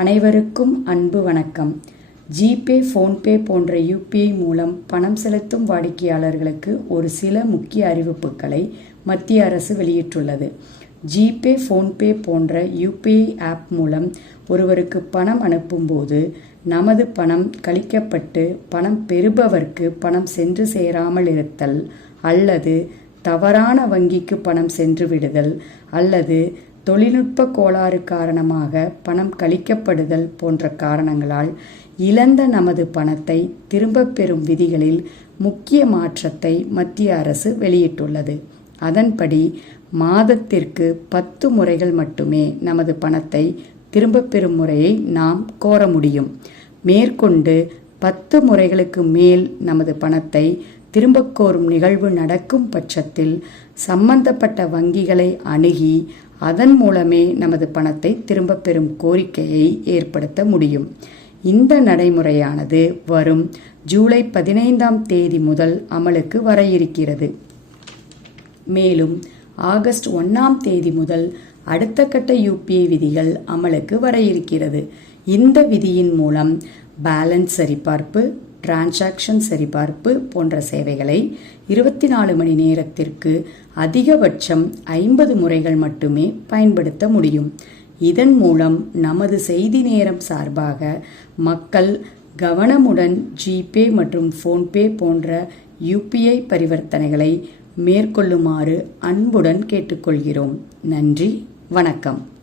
அனைவருக்கும் அன்பு வணக்கம். ஜிபே ஃபோன்பே போன்ற யூபிஐ மூலம் பணம் செலுத்தும் வாடிக்கையாளர்களுக்கு ஒரு சில முக்கிய அறிவிப்புகளை மத்திய அரசு வெளியிட்டுள்ளது. ஜிபே ஃபோன்பே போன்ற யூபிஐ ஆப் மூலம் ஒருவருக்கு பணம் அனுப்பும்போது நமது பணம் கழிக்கப்பட்டு பணம் பெறுபவர்க்கு பணம் சென்று சேராமல் இருத்தல் அல்லது தவறான வங்கிக்கு பணம் சென்று விடுதல் அல்லது தொழில்நுட்ப கோளாறு காரணமாக பணம் கழிக்கப்படுதல் போன்ற காரணங்களால் இழந்த நமது பணத்தை திரும்பப் பெறும் விதிகளில் முக்கிய மாற்றத்தை மத்திய அரசு வெளியிட்டுள்ளது. அதன்படி மாதத்திற்கு பத்து முறைகள் மட்டுமே நமது பணத்தை திரும்பப் பெறும் முறையை நாம் கோர முடியும். மேற்கொண்டு பத்து முறைகளுக்கு மேல் நமது பணத்தை திரும்பக் கோரும் நிகழ்வு நடக்கும் பட்சத்தில் சம்பந்தப்பட்ட வங்கிகளை அணுகி அதன் மூலமே நமது பணத்தை திரும்பப் பெறும் கோரிக்கையை ஏற்படுத்த முடியும். இந்த நடைமுறையானது வரும் ஜூலை பதினைந்தாம் தேதி முதல் அமலுக்கு வர இருக்கிறது. மேலும் ஆகஸ்ட் ஒன்றாம் தேதி முதல் அடுத்த கட்ட யூபிஐ விதிகள் அமலுக்கு வர இருக்கிறது. இந்த விதியின் மூலம் பேலன்ஸ் சரிபார்ப்பு டிரான்சாக்ஷன் சரிபார்ப்பு போன்ற சேவைகளை இருபத்தி நாலு மணி நேரத்திற்கு அதிகபட்சம் ஐம்பது முறைகள் மட்டுமே பயன்படுத்த முடியும். இதன் மூலம் நமது செய்தி நேரம் சார்பாக மக்கள் கவனமுடன் ஜிபே மற்றும் ஃபோன்பே போன்ற யுபிஐ பரிவர்த்தனைகளை மேற்கொள்ளுமாறு அன்புடன் கேட்டுக்கொள்கிறோம். நன்றி வணக்கம்.